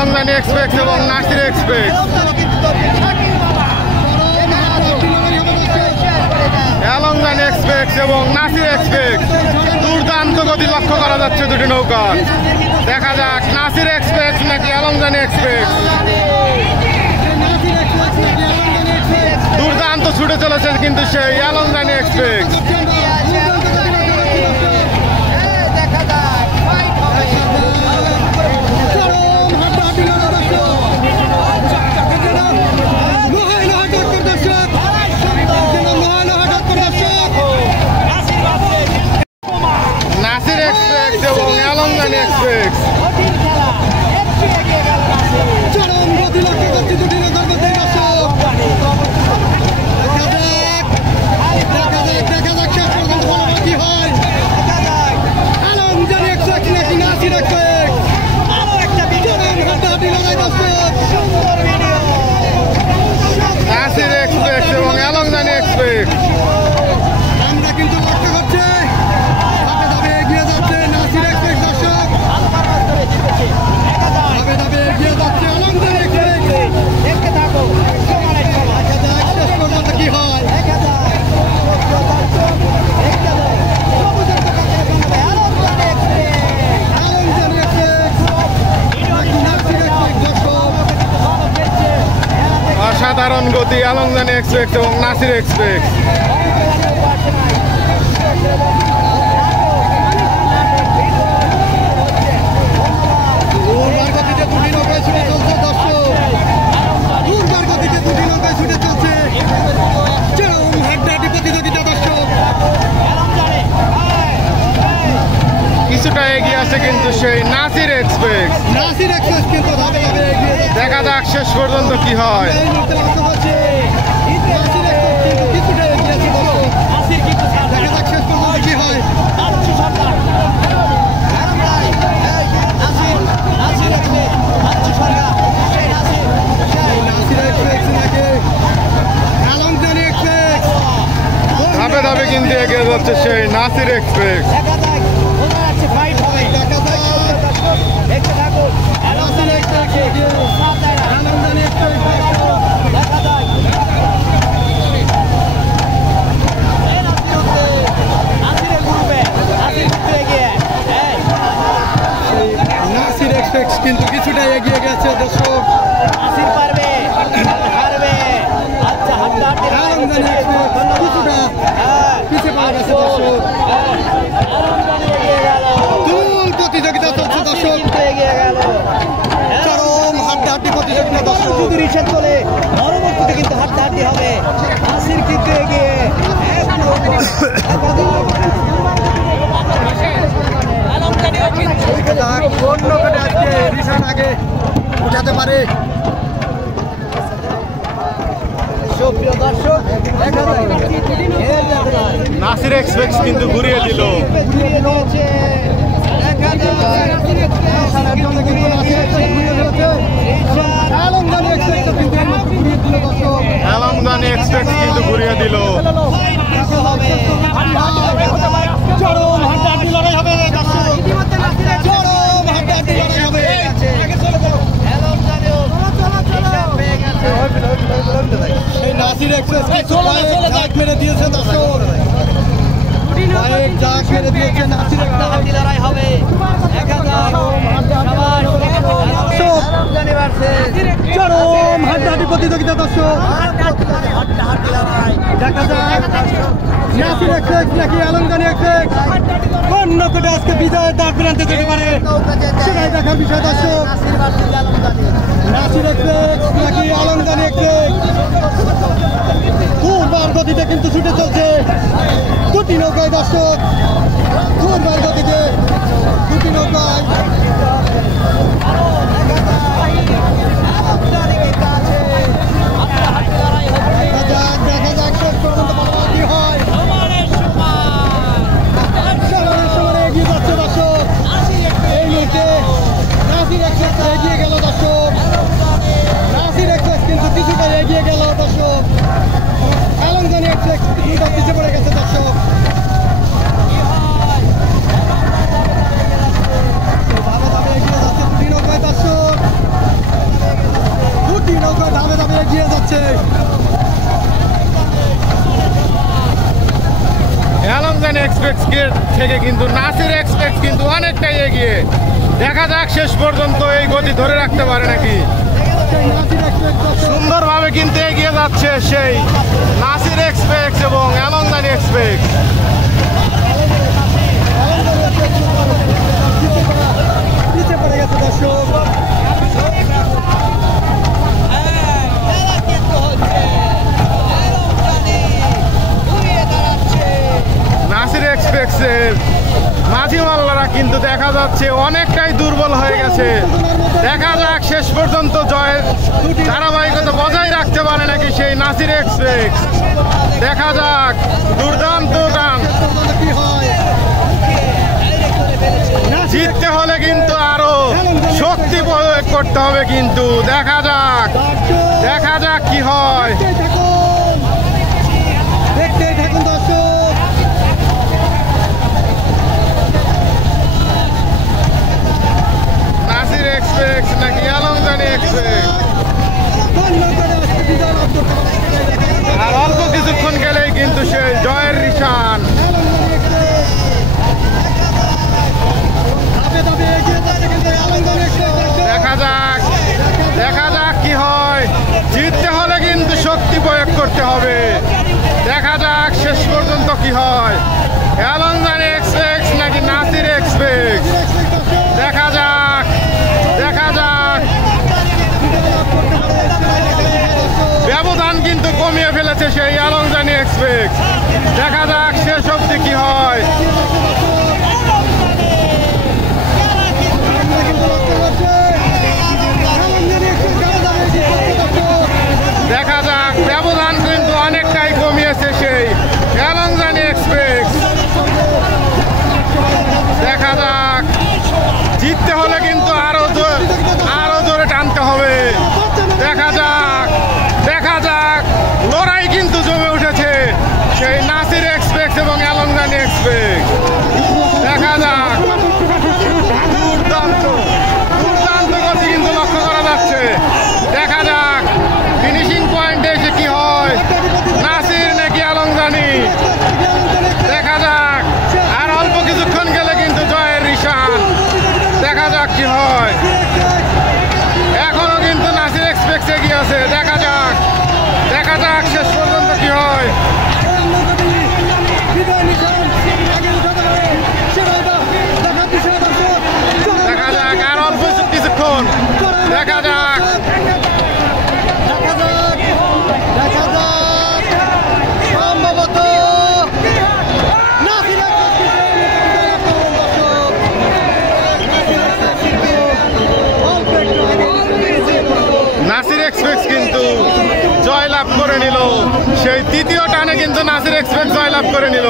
আলমদানি express এবং Nasir express. আলমদানি express এবং Nasir express দুর্দান্ত গতি লক্ষ্য করা যাচ্ছে দুটি নৌকার। দেখা যাক নাসির এক্সপ্রেস নাকি আলমদানি এক্সপ্রেস। দুর্দান্ত ছুটে চলেছে কিন্তু সেই আলমদানি এক্সপ্রেস। নাসির এক্সপ্রেস এবং আলমদানি এক্সপ্রেস নাসির এক্সপ্রেস এবং আলমদানি এক্সপ্রেস। আমরা কিন্তু লক্ষ্য করছি ধাপে ধাপে এগিয়ে যাচ্ছে নাসির এক্সপ্রেস। দর্শক ধাপে ধাপে এগিয়ে যাচ্ছে আলমদানি এক্সপ্রেস। দেখতে থাকো শেষ পর্যন্ত কি হয়। অসাধারণ গতি আলমদানি এক্সপ্রেস এবং নাসির এক্সপ্রেস। কিছুটা এগিয়ে আছে কিন্তু সেই নাসির এক্সপ্রেস। নাসির এক্সপ্রেস কিন্তু ধাপে ধাপে এগিয়ে যাচ্ছে। দেখা যাক শেষ পর্যন্ত কি হয়। ধাপে ধাপে কিন্তু এগিয়ে যাচ্ছে সেই নাসির এক্সপ্রেস। নাসির এক্সপ্রেস কিন্তু কিছুটা এগিয়ে গেছে। দর্শক আলমদানি এক্সপ্রেস কিছুটা পিছিয়ে পাওয়া গেছে। দর্শক তুল প্রতিযোগিতা চলছে। দর্শক চরম হাড্ডাহাড্ডি প্রতিযোগিতা। দর্শক শুধু রিসেট চলে পরবর্তীতে কিন্তু হাড্ডাহাড্ডি হবে। নাসির কিন্তু এগিয়ে আগে উঠাতে পারে। সুপ্রিয় দর্শক নাসির এক্সপ্রেস কিন্তু ঘুরিয়ে দিল। আলমদানি এক্সপ্রেস কিন্তু ঘুরিয়ে দিল। চরম হাড্ডাহাড্ডি লড়াই হবে। চরম হাড্ডাহাড্ডি লড়াই হবে। এই নাসির এক্সপ্রেস জাগ মেরে দিয়েছে। দর্শক জাগ মেরে দিয়েছে নাসির এক্সপ্রেস। লড়াই হবে। চরম হাড্ডাহাড্ডি প্রতিযোগিতা। দর্শক দেখা যাক নাসির এক্সপ্রেস নাকি আলমদানি এক্সপ্রেস কোন নৌকাটা আজকে বিজয়ের দ্বার প্রান্তে যেতে পারে সেটাই দেখার বিষয়। দর্শক নাসির এক্সপ্রেস নাকি আলমদানি এক্সপ্রেস দুর্বার গতিতে কিন্তু ছুটে চলছে দুটি নৌকায়। দর্শক দুর্বার গতিতে দুটি নৌকায়। দেখা যাক শেষ পর্যন্ত কি হয়। এগিয়ে যাচ্ছে। দর্শক এই মুহূর্তে নাসির এক্সপ্রেস এগিয়ে গেল। দর্শক নাসির এক্সপ্রেস কিন্তু কিছুটা এগিয়ে গেল। দর্শক আলমদানি এক্সপ্রেস কিছুটা পিছিয়ে পড়ে গেছে। দর্শক ধাপে ধাপে এগিয়ে যাচ্ছে দুটি নৌকায়। দর্শক এক্সপ্রেস থেকে কিন্তু নাসির এক্সপ্রেস কিন্তু অনেকটাই এগিয়ে। দেখা যাক শেষ পর্যন্ত এই গতি ধরে রাখতে পারে নাকি। সুন্দরভাবে কিন্তু এগিয়ে যাচ্ছে সেই নাসির এক্সপ্রেস এবং এলংদানি এক্সপ্রেস। নাসির এক্সপ্রেসের মাঝি মাল্লারা কিন্তু দেখা যাচ্ছে অনেকটাই দুর্বল হয়ে গেছে। দেখা যাক শেষ পর্যন্ত জয়ের ধারাবাহিকতা বজায় রাখতে পারে নাকি সেই নাসির এক্সপ্রেস। দেখা যাক, দুর্দান্ত গান। জিততে হলে কিন্তু আরো শক্তি প্রয়োগ করতে হবে কিন্তু। দেখা যাক, দেখা যাক কি হয়। নাসির এক্সপ্রেস নাকি এলংদানি এক্সপ্রেস। আর অল্প কিছুক্ষণ গেলেই কিন্তু সে জয়ের নিশান। দেখা যাক, দেখা যাক কি হয়। জিততে হলে কিন্তু শক্তি প্রয়োগ করতে হবে। দেখা যাক শেষ পর্যন্ত কি হয়। এলংদানি এক্সপ্রেস নাকি নাসির এক্সপ্রেস। দেখা যাক, দেখা যাক। ব্যবধান কিন্তু কমিয়ে ফেলেছে সেই এলংদানি এক্সপ্রেস। দেখা যাক শেষ অবধি কি হয়। দেখা যাক, ব্যবধান কিন্তু অনেকটাই কমিয়েছে সেই এলংদানি এক্সপ্রেস। দেখা যাক, জিততে হলে কিন্তু আরো জোরে টানতে হবে। দেখা যাক, দেখা যাক। লড়াই কিন্তু জমে উঠেছে সেই নাসির এক্সপ্রেস এবং এলংদানি এক্সপ্রেস। দেখা যাক, দুর্দান্ত দুর্দান্ত গতি কিন্তু লক্ষ্য করা যাচ্ছে। দেখা যাক ফিনিশিং পয়েন্টে এসে কি হয়, নাসির নাকি এলংদানি। দেখা যাক, আর অল্প কিছুক্ষণ গেলে কিন্তু জয়ের নিশান। দেখা যাক কি হয়। এখনো কিন্তু নাসির এক্সপ্রেস এগিয়ে আছে। দেখা যাক, দেখা যাক শেষ পর্যন্ত কি হয়। দেখা যাক, আর অল্প কিছুক্ষণ। দেখা যাক, সম্ভবত নাসির এক্সপ্রেস কিন্তু জয়লাভ করে নিল। সেই তৃতীয় টানে কিন্তু নাসির এক্সপ্রেস জয়লাভ করে নিল।